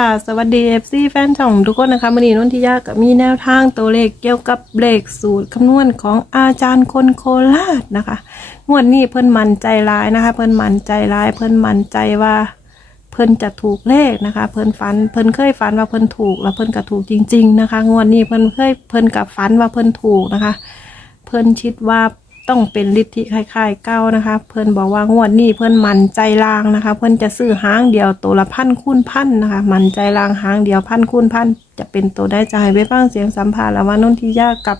ค่ะ สวัสดี FC แฟนช่องทุกคนนะคะวันนี้นุ่นทิยากับมีแนวทางตัวเลขเกี่ยวกับเลขสูตรคำนวณของอาจารย์คนโคราชนะคะ งวดนี้เพิ่นมั่นใจร้ายนะคะ เพิ่นมั่นใจร้าย เพิ่นมั่นใจว่า เพิ่นจะถูกเลขนะคะ เพิ่นฝัน เพิ่นเคยฝันว่าเพิ่นถูก แล้วเพิ่นก็ถูกจริง ๆ นะคะ งวดนี้เพิ่นเคยเพิ่นกับฝันว่าเพิ่นถูกนะคะ เพิ่นคิดว่า ต้องเป็นลิทธิคล้ายๆเก้านะคะ เพิ่นบอกว่างวดนี้เพิ่นมั่นใจลางนะคะ เพิ่นจะซื้อหางเดียวตัวละพันคูณพันนะคะ มั่นใจลางหางเดียวพันคูณพันจะเป็นตัวได้จะให้ไปฟังเสียงสัมภาษณ์แล้วว่านนทิยากับ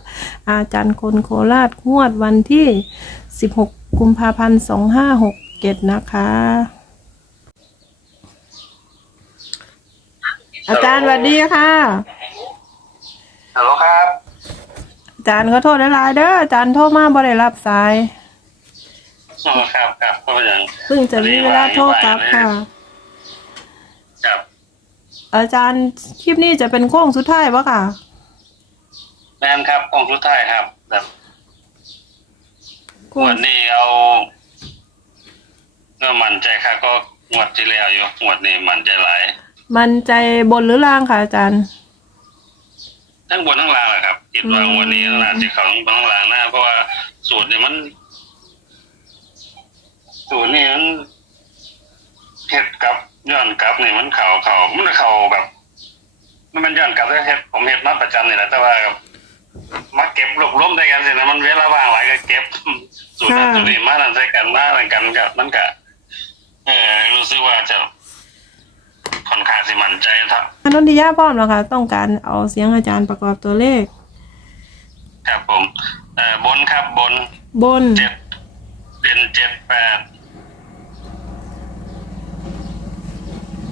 อาจารย์คนโคราชงวดวันที่ 16 กุมภาพันธ์ 2567 นะคะ อาจารย์สวัสดีค่ะฮัลโหลครับอา จารย์ขอโทษหลายๆเด้ออาจารย์โทรมาบ่ได้รับสายอ๋อครับครับก็เป็นอย่างเพิ่งจะมีเวลาโทรกลับค่ะ ครับ อาจารย์คลิปนี้จะเป็นโค้งสุดท้ายปะค่ะแมนครับกองสุดท้ายครับแบบโค้งวันนี้เอาก็มั่นใจครับก็งวดที่แล้วอยู่งวดนี้มั่นใจหลาย มันใจบนหรือล่างค่ะอาจารย์ ทั้งบนทั้งล่างแหละครับคิดว่าอืมวันนี้น่าจะเขาทั้งบนทั้งล่างนะเพราะว่าสูตรเนี่ยมัน สูตรนี่มันเห็ดกับย้อนกลับนี่มันเข่าเข่ามันเข่าแบบ มันมันย้อนกลับแล้วเห็ดผมเห็ดมาประจำนี่แหละแต่ว่ามาเก็บรวบรวมได้กันสินะมันเวลาว่างหลายก็เก็บ สูตรนั้นสูตรนี้มานั่นใส่กันมานั่นกันกับมันก็เออรู้สึกว่าจะ ค่อนข้างสิมั่นใจครับนนทิยาพร้อมแล้วค่ะ ต้องการเอาเสียงอาจารย์ประกอบตัวเลข ครับผมเอ่อบนครับบนบนเจ็ดเป็นเจ็ดแปด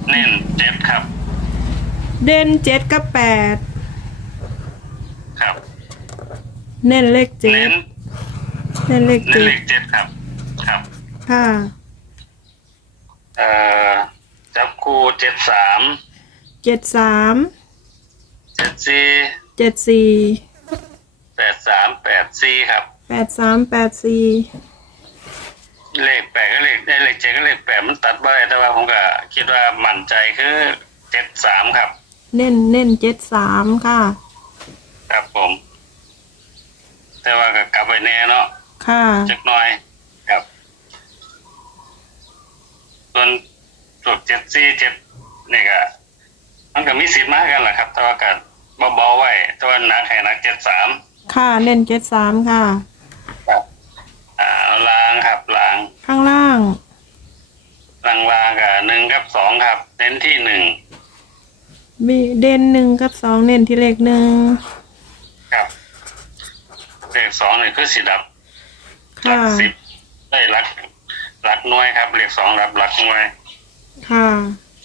เน้นเจ็ดครับ เด่นเจ็ดกับแปดครับเน้นเลขเจ็เน้ดนเน้นเลขเน้นเจ็เลดขเจ็ดครับ ครับ ค่ะ เอ่อจับ คู่เจ็ดสามเจ็ดสามเจ็ดสี่เจ็ดสี่แปดสามแปดสี่ครับ แปดสามแปดสี่เลขแปดก็เลขได้เลขเจ็ดก็เลขแปดมันตัดไว้แต่ว่าผมก็คิดว่ามั่นใจคือเจ็ดสามครับ เน้นเน้นเจ็ดสามค่ะ ครับผม แต่ว่าก็กลับไปแน่เนาะค่ะ จักหน่อยครับ ส่วน ตัวเจ็ดสี่เจ็ดนี่ก็มันก็มีสิทธิ์มากันแหละครับ แต่ว่าก็เบาๆไว้แต่ว่าหนักให้หนักเจ็ดสามค่ะเน้นเจ็ดสามค่ะครับอ่าลางครับลางข้างล่าง ลางลางกับหนึ่งกับสองครับ เน้นที่หนึ่งมีเด่นหนึ่งกับสองเน้นที่เลขหนึ่งครับเลขสองนี่คือสีดับหลัค่ะกสิบได้หลักหลักหน่วยครับเลขสองรับหลักหน่วย ค่ะ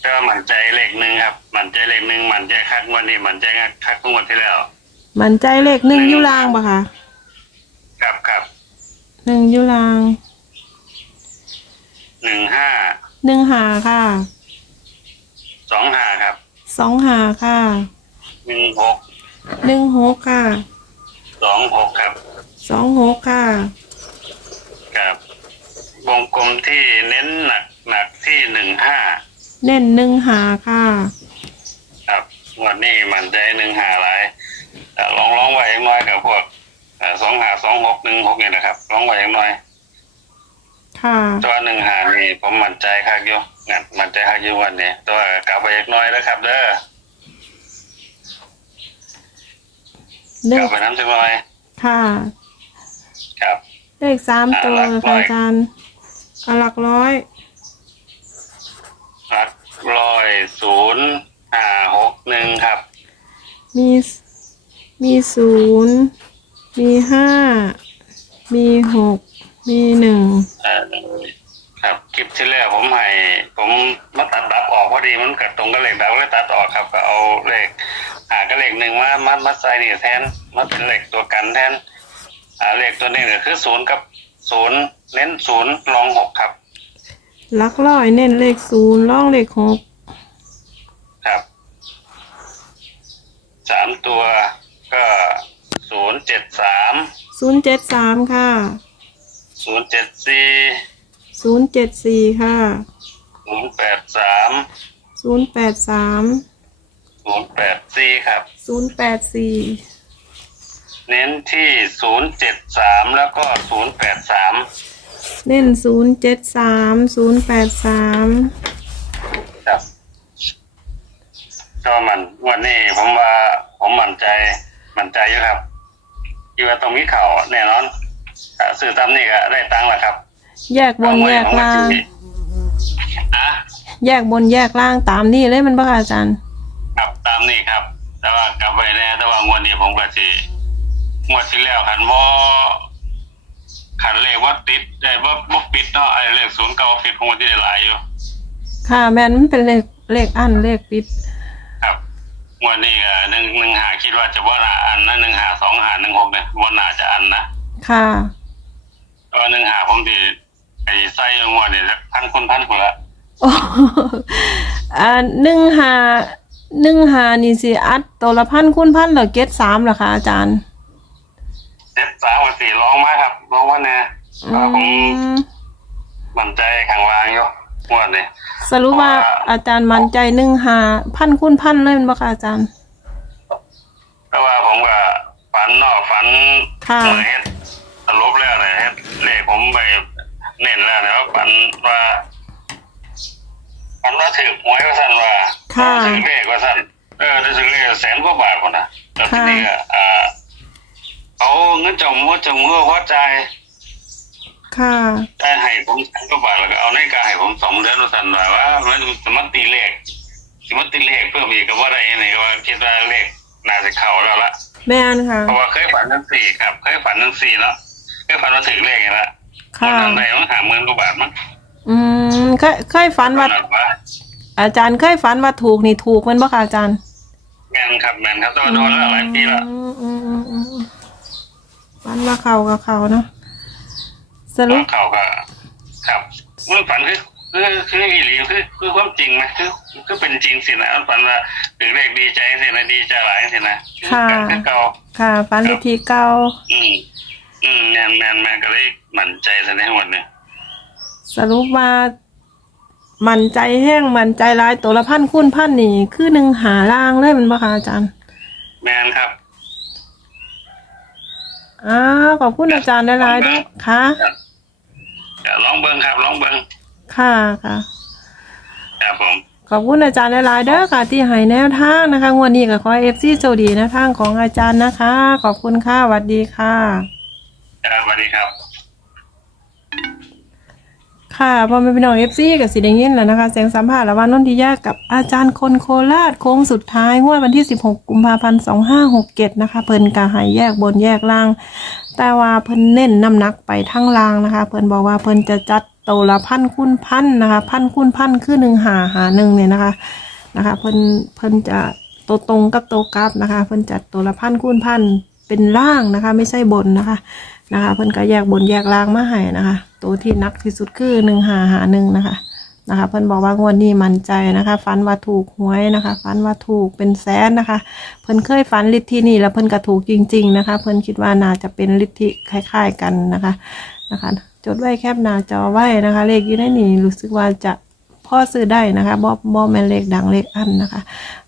แต่ว่ามั่นใจเลขหนึ่งครับมั่นใจเลขหนึ่งมั่นใจคักงวันนี้มั่นใจคักงวดที่แล้ว มันใจเลขหนึ่งอยุลางปะคะครับครับหนึ่งอยุลางหนึ่งห้าหนึ่งหาค่ะสองห้าครับสองหาค่ะหนึ่งหกหนึ่งหกค่ะสองหกครับสองหกค่ะ เน้นหนึ่งหาค่ะ ครับงวดนี้มั่นใจหนึ่งห้าหลายแต่ลองลองไว้อย่างน้อยกับพวกสองห้าสองหกหนึ่งหกนี่นะครับลองไว้อย่างน้อยค่ะ ตัวหนึ่งหานี่ผมมั่นใจคักอยู่งั้นมั่นใจคักอยู่วันนี้ตัวกลับไปอีกน้อยแล้วครับเด้อเลกลัขบไปน้ำจังน้อยค่ะ ครับ เลขสามอ่าตัวหลักร้ค่ะอยอาจารย์เอาหลักร้อย หลักร้อยศูนย์ห้าหกหนึ่งครับ มีมีศูนย์มีห้ามีหกมีหนึ่งเอ่อครับคลิปที่แล้วผมให้ผมมาตัดดับออกพอดีมันกัดตรงกับเลขดับเลยตัดออกครับ ก็เอาเลขหากับเลขหนึ่งมามามาใส่นี่แทนมาเป็นเลขตัวกันแทนอ่าเลขตัวนี้เนี่ยคือศูนย์กับศูนย์เน้นศูนย์รองหกครับหลักร้อยเน้นเลขศูนย์ล่องเลขหกครับ สามตัวก็ศูนย์เจ็ดสามศูนย์เจ็ดสามค่ะศูนย์เจ็ดสี่ศูนย์เจ็ดสี่ค่ะศูนย์แปดสามศูศูนย์แปดสามศูนย์แปดสี่ครับ ศูนย์แปดสี่เน้นที่ศูนย์เจ็ดสามแล้วก็ศูนย์แปดสามเล่นศูนย์เจ็ดสามศูนย์แปดสาม ครับ ก็มันวันนี้ผมว่าผมมั่นใจมั่นใจอยู่ครับอยู่ว่าตรงนี้เขาแน่นอนถ้าซื้อตามนี่ก็ได้ตังค์แหละครับแยกบนแยกล่างอะแยกบนแยกล่างตามนี่เลยมันบ่ค่ะอาจารย์ ครับตามนี่ครับ แต่ว่ากลับไปแน่แต่ว่างวดนี้ผมก็สิงวดที่แล้วขันมอขันเลขว่าติดไอ้ว่าบ่ปิดเนาะไอ้เลขศูนย์เก้าปิดผมก็ที่ได้หลายอยู่ ค่ะแม่นมันเป็นเลขเลขอันเลขปิดครับ งวดนี้ก็หนึ่งหนึ่งหาคิดว่าจะว่าน่าอันนะหนึ่งหาสองหาหนึ่งหกเนี่ยว่าน่าจะอันนะค่ะเพราะว่าหนึ่งหาผมที่ไอ้ไส้งวดนี่สักพันคุณพันคุณละโอ้อ่าหนึ่งหาหนึ่งหานี่สิอัดตัวละพันคูณพันเหรอเกตสามเหรอคะอาจารย์เจ็ดสามกับสี่ร้องมาครับร้องว่าเนี่ยอืผมม มั่นใจแข็งวางอยู่ งวดนี้สรุปว่าอาจารย์มั่นใจหนึ่งหาพันคูณพันเลยแมันบ่คะอาจารย์ เพราะว่าผมก็ฝันเนอกฝันค่ะ เหมือนเฮ็ดสรุปแล้วเนี่ยเฮ็ดเลขผมไปเน้นแล้วนะว่าฝันว่าฝันว่าถือหวยว่าสั่นว่าค่ะ ถือเลขว่าสั่นเออได้ถือเลขแสนกว่าบาทคนนะแล้วทีค่ะนี้ก็อ่าเอาเงินจงมือจงมือหัวใจาย ค่ะ ได้ให้ผมแสนกว่าบาทแล้วก็เอาในาฬิกาให้ผมสองเดือนว่าสั่นว่าว่ามันจะมาตีเลขจะมาตีเลขเพิ่มอีกก็ว่าได้ยังไงก็ว่าคิดว่าเลขน่าจะเข้าแล้วละแม่นค่ะ เพราะว่าเคยฝันทั้งสี่ครับเคยฝันทั้งสี่แล้วเคยฝันว่าถึงเลขอย่างละคค่ะ นนั้นได้ต้องหาหมื่นกว่าบาทมั้งอืมเคยเคยฝันว่าขนาดว่าอาจารย์เคยฝันว่าถูกนี่ถูกแมันบ่คะอาจารย์แมนครับแมนครับแตัวาโดนแล้วหลายปีแล้วอืมอืมอืมอืมฝันว่าเขากับเขาเนาะ สรุปเขาก็ครับมันฝันคือคือคืออีหลีคือคือความจริงไหมคือคือเป็นจริงสินะฝันว่าถึงเลขดีใจสินะดีใจหลายสินะค่ะคือเก่าค่ะฝันวิธีเก่าอืมอืมแมนแมนแมนก็เลยมั่นใจซะในหมดเนี่ยสรุปว่ามันใจแห้งมันใจร้ายตัวละพันคูณพันนี่ คือหนึ่งหาล่างเลยแมันบ่คะอาจารย์แมนครับอ้าวขอบคุณอาจารย์หลายๆด้วยค่ะเดี๋ยว ลองเบิ้งครับลองเบิ้งค่ะค่ะ ครับผม ขอบคุณอาจารย์หลายๆเด้อค่ะ ที่ให้แนวทางนะคะงวดนี้ก็ขอเอฟซีโชคดีแนวทางของอาจารย์นะคะ ขอบคุณค่ะสวัสดีค่ะ ครับสวัสดีครับ ค่ะพอแม่พี่น้องเอฟซีกับสีแดงยินแล้วนะคะเสียงสัมภาษณ์ระหว่างนนทิยากับอาจารย์คนโคราชโค้งสุดท้ายงวดวันที่ 16 กุมภาพันธ์ 2567 นะคะ เพิ่นกาหายแยกบนแยกล่าง แต่ว่าเพิ่นเน้นน้ำหนักไปทั้งลางนะคะ เพิ่นบอกว่าเพิ่นจะจัดโตละพันคูณพันนะคะพันคูณพันคือหนึ่งหาหาหนึ่งเนี่ยนะคะนะคะเพิ่นเพิ่นจะโตตรงกับโตกราฟนะคะ เพิ่นจัดโตละพันคูณพันเป็นล่างนะคะ ไม่ใช่บนนะคะนะคะ เพิ่นก็แยกบนแยกล่างมาให้นะคะ ตัวที่นักที่สุดคือหนึ่งหาหาหนึ่งนะคะ นะคะเพิ่นบอกว่างวดนี้มั่นใจนะคะฟันว่าถูกหวยนะคะฟันว่าถูกเป็นแสนนะคะ เพิ่นเคยฝันลิทธินี่แล้วเพิ่นก็ถูกจริง ๆ นะคะ เพิ่นคิดว่าน่าจะเป็นลิทธิคล้าย ๆกันนะคะนะคะ จดไว้แคบหน้าจอไว้นะคะ เลขอยู่ในนี่รู้สึกว่าจะพ่อซื้อได้นะคะบอบบอบแมนเลขดังเลขอันนะคะ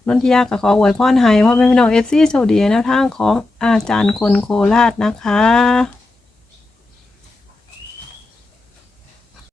นนทิยาก็ขออวยพรให้พ่อแม่พี่น้องเอฟซีโชคดีแนวทางของอาจารย์คนโคราชนะคะ